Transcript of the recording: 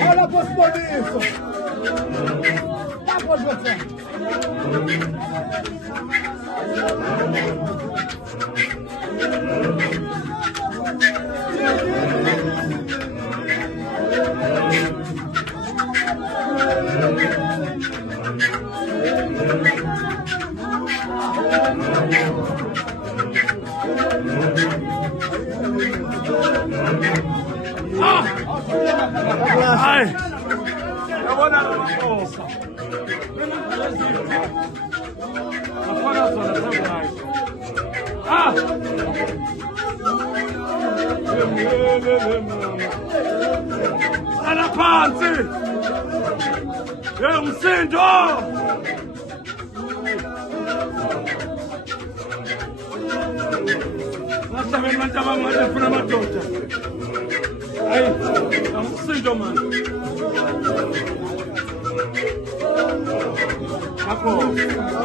Olha para isso! Dá para você! Ai! Eu vou dar uma bolsa. Agora só nessa mais. Ah! Era panzi! Eu me sinto! Lascia me mangiava male fino a doccia. Ai, eu me sinto male. Acabou.